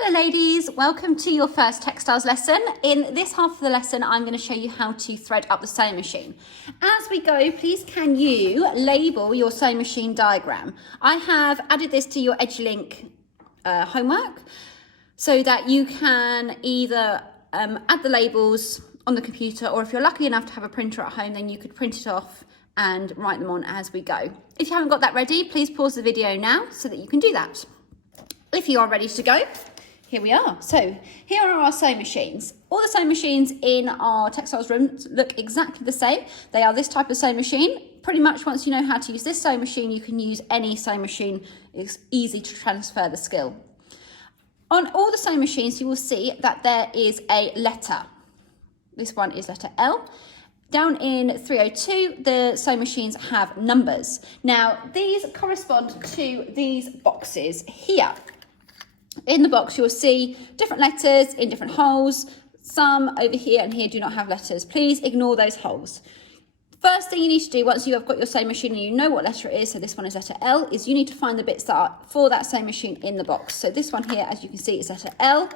Hello ladies, welcome to your first textiles lesson. In this half of the lesson, I'm going to show you how to thread up the sewing machine. As we go, please can you label your sewing machine diagram? I have added this to your EduLink homework so that you can either add the labels on the computer, or if you're lucky enough to have a printer at home, then you could print it off and write them on as we go. If you haven't got that ready, please pause the video now so that you can do that. If you are ready to go, here we are. So here are our sewing machines. All the sewing machines in our textiles room look exactly the same. They are this type of sewing machine. Pretty much once you know how to use this sewing machine, you can use any sewing machine. It's easy to transfer the skill. On all the sewing machines, you will see that there is a letter. This one is letter L. Down in 302, the sewing machines have numbers. Now, these correspond to these boxes here. In the box, you'll see different letters in different holes. Some over here and here do not have letters. Please ignore those holes. First thing you need to do once you have got your sewing machine and you know what letter it is, so this one is letter L, is you need to find the bits that are for that sewing machine in the box. So this one here, as you can see, is letter L.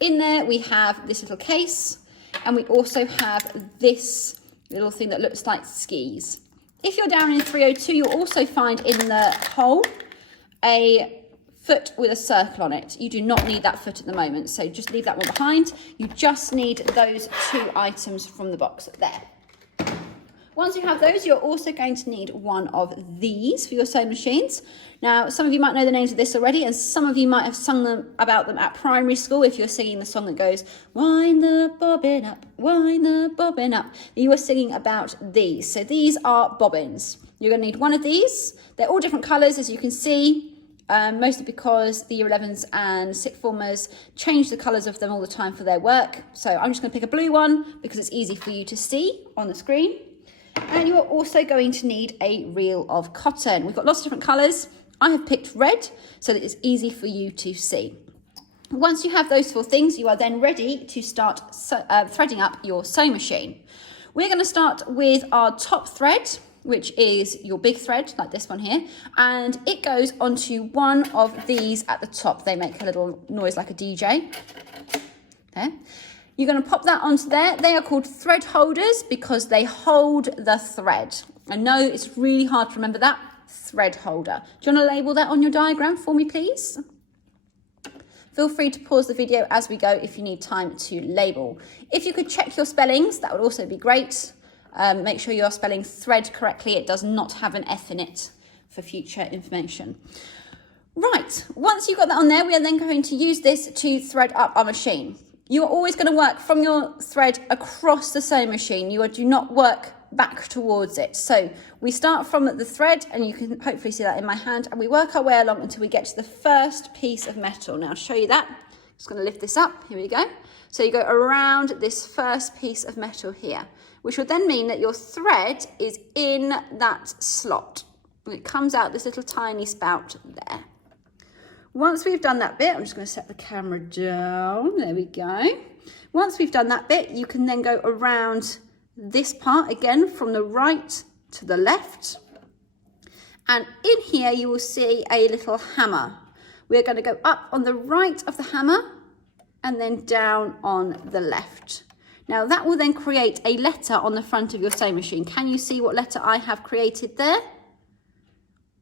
In there, we have this little case, and we also have this little thing that looks like skis. If you're down in 302, you'll also find in the hole a foot with a circle on it. You do not need that foot at the moment, so just leave that one behind. You just need those two items from the box there. Once you have those, you're also going to need one of these for your sewing machines. Now, some of you might know the names of this already, and some of you might have sung about them at primary school if you're singing the song that goes, wind the bobbin up, wind the bobbin up. You are singing about these. So these are bobbins. You're going to need one of these. They're all different colours, as you can see. Mostly because the Year 11s and sixth formers change the colours of them all the time for their work. So I'm just going to pick a blue one because it's easy for you to see on the screen. And you are also going to need a reel of cotton. We've got lots of different colours. I have picked red so that it's easy for you to see. Once you have those four things, you are then ready to start threading up your sewing machine. We're going to start with our top thread, which is your big thread, like this one here, and it goes onto one of these at the top. They make a little noise like a DJ. There. You're going to pop that onto there. They are called thread holders because they hold the thread. I know it's really hard to remember that. Thread holder. Do you want to label that on your diagram for me, please? Feel free to pause the video as we go if you need time to label. If you could check your spellings, that would also be great. Make sure you're spelling thread correctly. It does not have an F in it for future information. Right, once you've got that on there, we are then going to use this to thread up our machine. You are always going to work from your thread across the sewing machine. You do not work back towards it. So we start from the thread, and you can hopefully see that in my hand, and we work our way along until we get to the first piece of metal. Now I'll show you that. Just going to lift this up. Here we go. So you go around this first piece of metal here, which would then mean that your thread is in that slot. And it comes out this little tiny spout there. Once we've done that bit, I'm just going to set the camera down. There we go. Once we've done that bit, you can then go around this part again from the right to the left. And in here, you will see a little hammer. We're going to go up on the right of the hammer and then down on the left. Now that will then create a letter on the front of your sewing machine. Can you see what letter I have created there?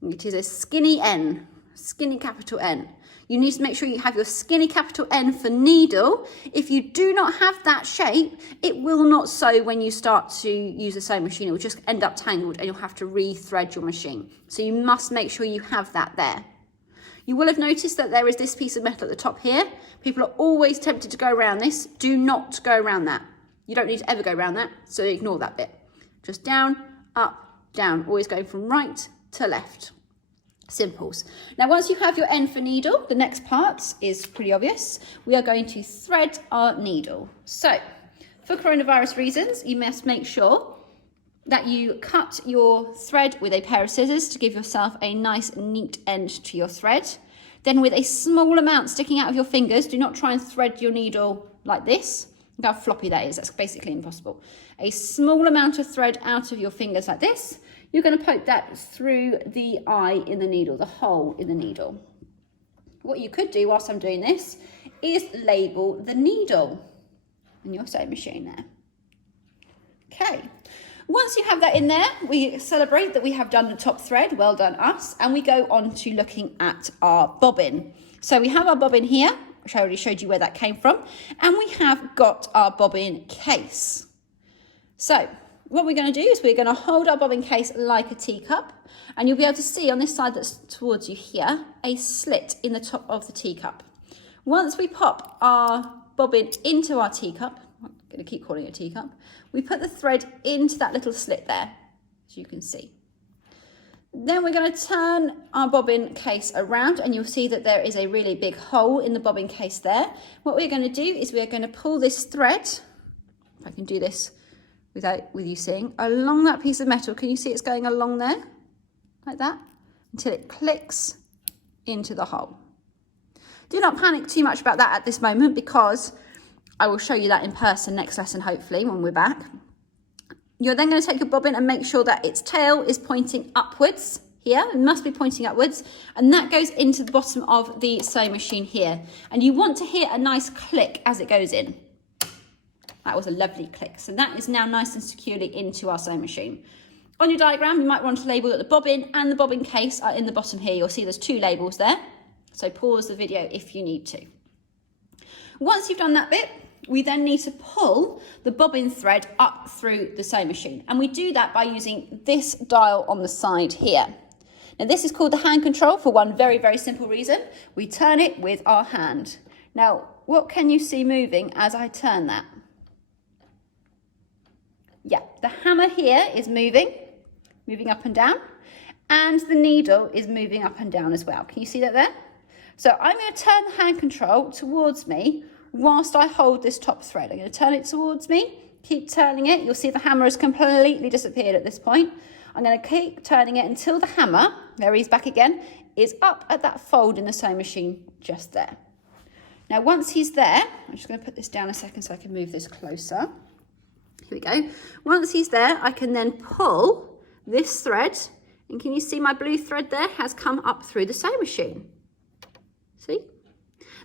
It is a skinny N, skinny capital N. You need to make sure you have your skinny capital N for needle. If you do not have that shape, it will not sew when you start to use a sewing machine. It will just end up tangled and you'll have to re-thread your machine. So you must make sure you have that there. You will have noticed that there is this piece of metal at the top here. People are always tempted to go around this. Do not go around that. You don't need to ever go around that, so ignore that bit. Just down, up, down, always going from right to left. Simples. Now, once you have your N for needle, the next part is pretty obvious. We are going to thread our needle. So, for coronavirus reasons, you must make sure that you cut your thread with a pair of scissors to give yourself a nice, neat end to your thread. Then with a small amount sticking out of your fingers, do not try and thread your needle like this. Look how floppy that is. That's basically impossible. A small amount of thread out of your fingers like this. You're going to poke that through the eye in the needle, the hole in the needle. What you could do whilst I'm doing this is label the needle in your sewing machine there. Okay, once you have that in there, we celebrate that we have done the top thread, well done us, and we go on to looking at our bobbin. So we have our bobbin here, which I already showed you where that came from, and we have got our bobbin case. So what we're going to do is we're going to hold our bobbin case like a teacup, and you'll be able to see on this side that's towards you here, a slit in the top of the teacup. Once we pop our bobbin into our teacup, I'm going to keep calling it a teacup, we put the thread into that little slit there, as you can see. Then we're going to turn our bobbin case around, and you'll see that there is a really big hole in the bobbin case there. What we're going to do is we're going to pull this thread, if I can do this with you seeing, along that piece of metal. Can you see it's going along there? Like that, until it clicks into the hole. Do not panic too much about that at this moment, because I will show you that in person next lesson, hopefully, when we're back. You're then going to take your bobbin and make sure that its tail is pointing upwards here. It must be pointing upwards, and that goes into the bottom of the sewing machine here. And you want to hear a nice click as it goes in. That was a lovely click. So that is now nice and securely into our sewing machine. On your diagram, you might want to label that the bobbin and the bobbin case are in the bottom here. You'll see there's two labels there. So pause the video if you need to. Once you've done that bit, we then need to pull the bobbin thread up through the sewing machine. And we do that by using this dial on the side here. Now this is called the hand control for one very, very simple reason. We turn it with our hand. Now, what can you see moving as I turn that? Yeah, the hammer here is moving up and down, and the needle is moving up and down as well. Can you see that there? So I'm going to turn the hand control towards me whilst I hold this top thread. I'm going to turn it towards me, keep turning it. You'll see the hammer has completely disappeared at this point. I'm going to keep turning it until the hammer, there he's back again, is up at that fold in the sewing machine just there. Now once he's there, I'm just going to put this down a second so I can move this closer. Here we go. Once he's there, I can then pull this thread, and can you see my blue thread there has come up through the sewing machine? See?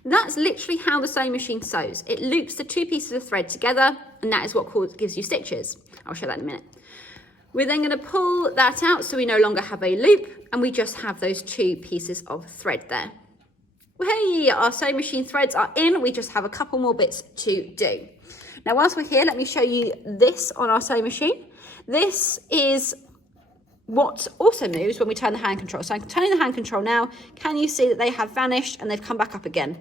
That's literally how the sewing machine sews. It loops the two pieces of thread together, and that is what gives you stitches. I'll show that in a minute. We're then going to pull that out so we no longer have a loop, and we just have those two pieces of thread there. Well, hey, our sewing machine threads are in. We just have a couple more bits to do. Now, whilst we're here, let me show you this on our sewing machine. This is what also moves when we turn the hand control. So I'm turning the hand control now. Can you see that they have vanished and they've come back up again?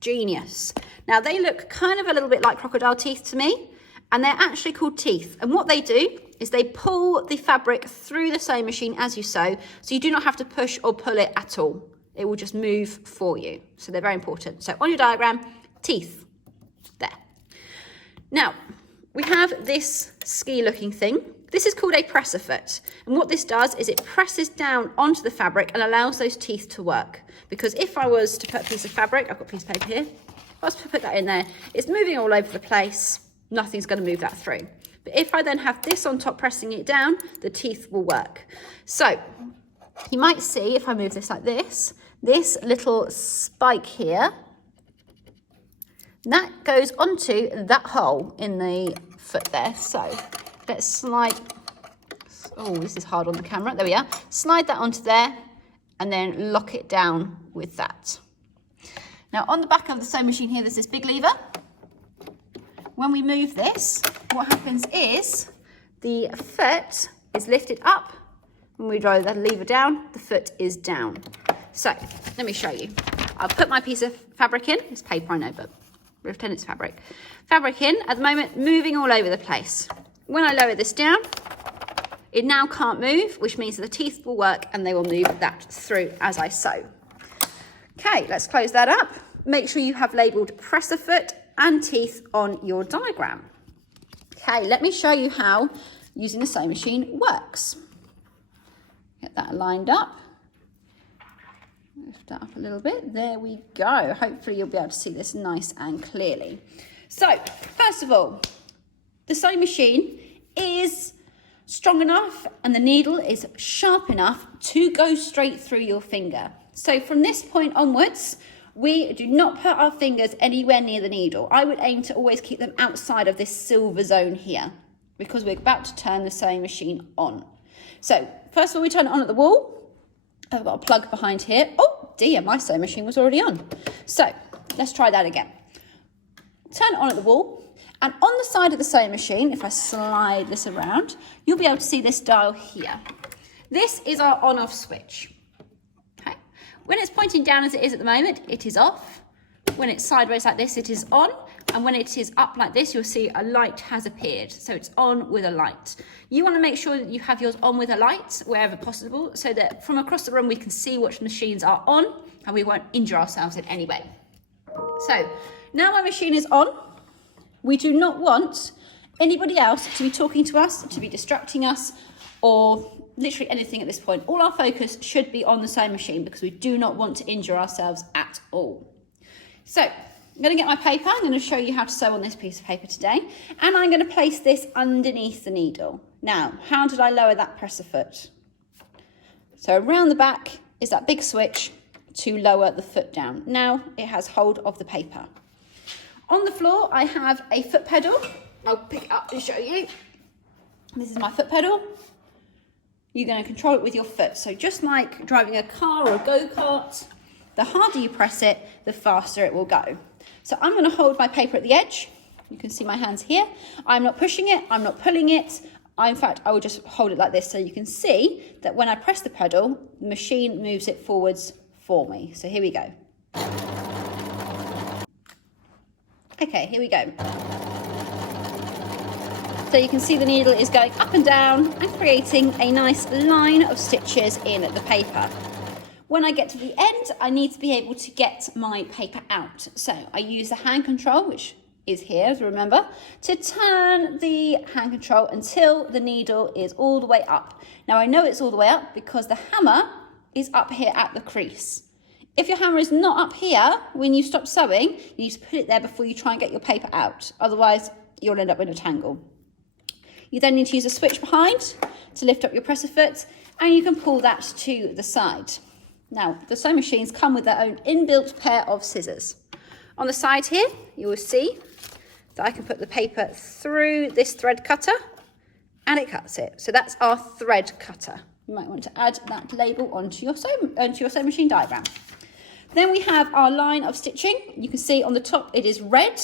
Genius. Now, they look kind of a little bit like crocodile teeth to me, and they're actually called teeth. And what they do is they pull the fabric through the sewing machine as you sew, so you do not have to push or pull it at all. It will just move for you. So they're very important. So on your diagram, teeth. There. Now, we have this ski looking thing. This is called a presser foot. And what this does is it presses down onto the fabric and allows those teeth to work. Because if I was to put a piece of fabric, I've got a piece of paper here. If I was to put that in there, it's moving all over the place. Nothing's going to move that through. But if I then have this on top pressing it down, the teeth will work. So you might see, if I move this like this little spike here, that goes onto that hole in the foot there. So let's slide, oh, this is hard on the camera. There we are. Slide that onto there and then lock it down with that. Now on the back of the sewing machine here, there's this big lever. When we move this, what happens is the foot is lifted up. When we draw that lever down, the foot is down. So let me show you. I'll put my piece of fabric in. It's paper, I know, but pretend it's fabric. Fabric in, at the moment, moving all over the place. When I lower this down, it now can't move, which means that the teeth will work and they will move that through as I sew. Okay, let's close that up. Make sure you have labelled presser foot and teeth on your diagram. Okay, let me show you how using the sewing machine works. Get that lined up. Lift that up a little bit. There we go. Hopefully you'll be able to see this nice and clearly. So, first of all, the sewing machine is strong enough and the needle is sharp enough to go straight through your finger. So from this point onwards, We do not put our fingers anywhere near the needle. I would aim to always keep them outside of this silver zone here because we're about to turn the sewing machine on. So first of all, we turn it on at the wall. I've got a plug behind here. Oh dear, my sewing machine was already on. So let's try that again. Turn it on at the wall, and on the side of the sewing machine, if I slide this around, you'll be able to see this dial here. This is our on-off switch. Okay. When it's pointing down as it is at the moment, it is off. When it's sideways like this, it is on. And when it is up like this, you'll see a light has appeared. So it's on with a light. You want to make sure that you have yours on with a light wherever possible, so that from across the room we can see which machines are on and we won't injure ourselves in any way. So now my machine is on. We do not want anybody else to be talking to us, to be distracting us, or literally anything at this point. All our focus should be on the sewing machine because we do not want to injure ourselves at all. So I'm going to get my paper. I'm going to show you how to sew on this piece of paper today. And I'm going to place this underneath the needle. Now, how did I lower that presser foot? So around the back is that big switch to lower the foot down. Now it has hold of the paper. On the floor, I have a foot pedal. I'll pick it up and show you. This is my foot pedal. You're going to control it with your foot. So just like driving a car or a go-kart, the harder you press it, the faster it will go. So I'm going to hold my paper at the edge. You can see my hands here. I'm not pushing it. I'm not pulling it. In fact, I will just hold it like this so you can see that when I press the pedal, the machine moves it forwards for me. So here we go. Okay, here we go. So you can see the needle is going up and down and creating a nice line of stitches in the paper. When I get to the end, I need to be able to get my paper out. So I use the hand control, which is here, remember, to turn the hand control until the needle is all the way up. Now I know it's all the way up because the hammer is up here at the crease. If your hammer is not up here, when you stop sewing, you need to put it there before you try and get your paper out. Otherwise, you'll end up in a tangle. You then need to use a switch behind to lift up your presser foot, and you can pull that to the side. Now, the sewing machines come with their own inbuilt pair of scissors. On the side here, you will see that I can put the paper through this thread cutter and it cuts it. So that's our thread cutter. You might want to add that label onto your sewing machine diagram. Then we have our line of stitching. You can see on the top it is red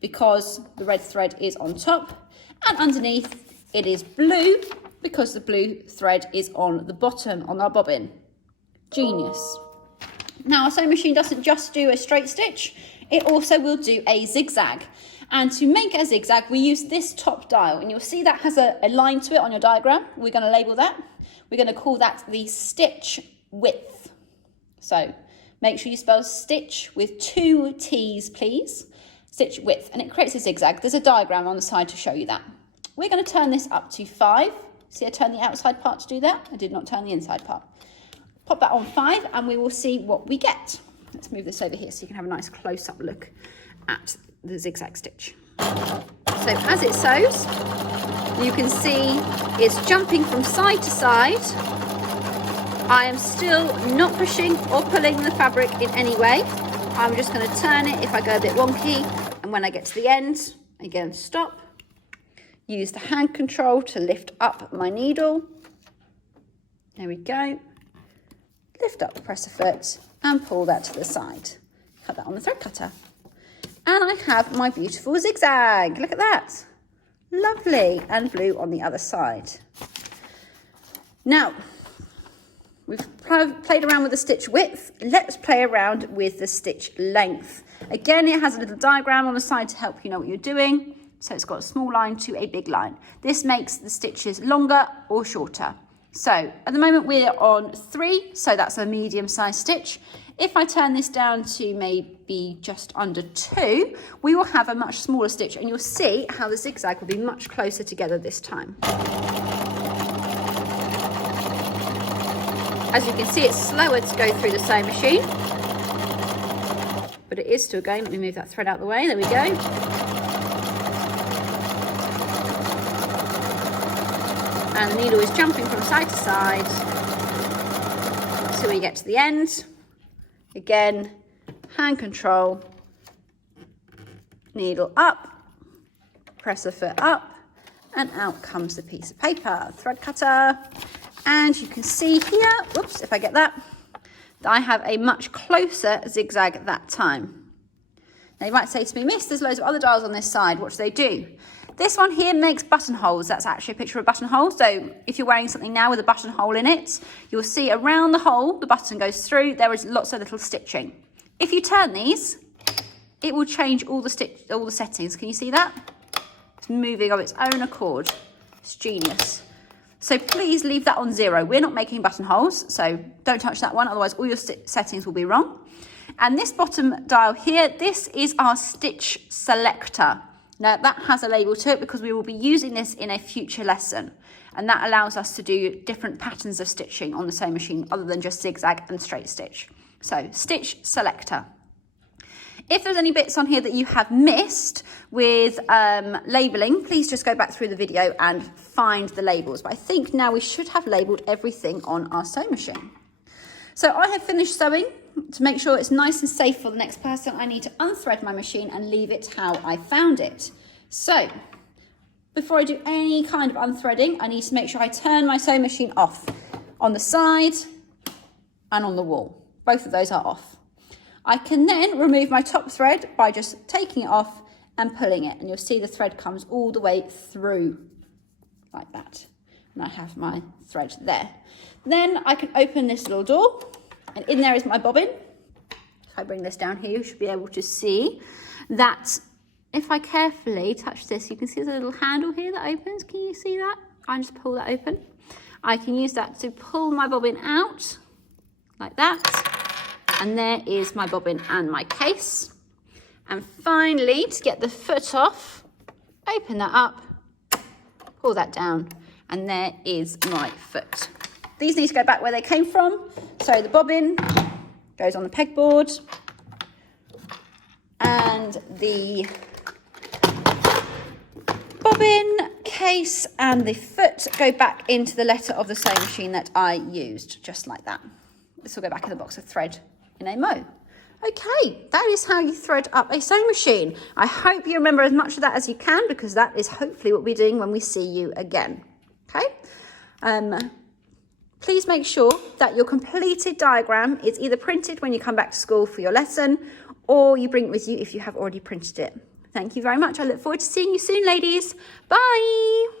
because the red thread is on top, and underneath it is blue because the blue thread is on the bottom on our bobbin. Genius. Now our sewing machine doesn't just do a straight stitch, it also will do a zigzag. And to make a zigzag, we use this top dial, and you'll see that has a line to it on your diagram. We're going to label that. We're going to call that the stitch width. So make sure you spell stitch with 2 T's, please. Stitch width, and it creates a zigzag. There's a diagram on the side to show you that. We're going to turn this up to 5. See, I turned the outside part to do that. I did not turn the inside part. Pop that on 5 and we will see what we get. Let's move this over here so you can have a nice close-up look at the zigzag stitch. So as it sews, you can see it's jumping from side to side. I am still not pushing or pulling the fabric in any way. I'm just going to turn it if I go a bit wonky, and when I get to the end, again stop. Use the hand control to lift up my needle. There we go. Lift up the presser foot and pull that to the side. Cut that on the thread cutter. And I have my beautiful zigzag. Look at that. Lovely. And blue on the other side. Now, we've played around with the stitch width. Let's play around with the stitch length. Again, it has a little diagram on the side to help you know what you're doing. So it's got a small line to a big line. This makes the stitches longer or shorter. So at the moment we're on 3, so that's a medium-sized stitch. If I turn this down to maybe just under 2, we will have a much smaller stitch, and you'll see how the zigzag will be much closer together this time. As you can see, it's slower to go through the sewing machine, but it is still going. Let me move that thread out of the way. There we go. And the needle is jumping from side to side till we get to the end. Again, hand control, needle up, press the foot up, and out comes the piece of paper, thread cutter. And you can see here, whoops, if I get that I have a much closer zigzag that time. Now you might say to me, Miss, there's loads of other dials on this side. What do they do? This one here makes buttonholes. That's actually a picture of a buttonhole. So if you're wearing something now with a buttonhole in it, you'll see around the hole, the button goes through, there is lots of little stitching. If you turn these, it will change all the settings. Can you see that? It's moving of its own accord. It's genius. So please leave that on 0. We're not making buttonholes, so don't touch that one, otherwise all your settings will be wrong. And this bottom dial here, this is our stitch selector. Now that has a label to it because we will be using this in a future lesson. And that allows us to do different patterns of stitching on the sewing machine other than just zigzag and straight stitch. So stitch selector. If there's any bits on here that you have missed with labelling, please just go back through the video and find the labels. But I think now we should have labelled everything on our sewing machine. So I have finished sewing. To make sure it's nice and safe for the next person, I need to unthread my machine and leave it how I found it. So before I do any kind of unthreading, I need to make sure I turn my sewing machine off on the side and on the wall. Both of those are off. I can then remove my top thread by just taking it off and pulling it, and you'll see the thread comes all the way through like that. And I have my thread there. Then I can open this little door, and in there is my bobbin. If I bring this down here, you should be able to see that if I carefully touch this, you can see there's a little handle here that opens. Can you see that? I just pull that open. I can use that to pull my bobbin out like that. And there is my bobbin and my case. And finally, to get the foot off, open that up, pull that down, and there is my foot. These need to go back where they came from. So the bobbin goes on the pegboard, and the bobbin, case, and the foot go back into the letter of the sewing machine that I used, just like that. This will go back in the box of thread in a mo. Okay, that is how you thread up a sewing machine. I hope you remember as much of that as you can, because that is hopefully what we're doing when we see you again. Okay, please make sure that your completed diagram is either printed when you come back to school for your lesson, or you bring it with you if you have already printed it. Thank you very much. I look forward to seeing you soon, ladies. Bye.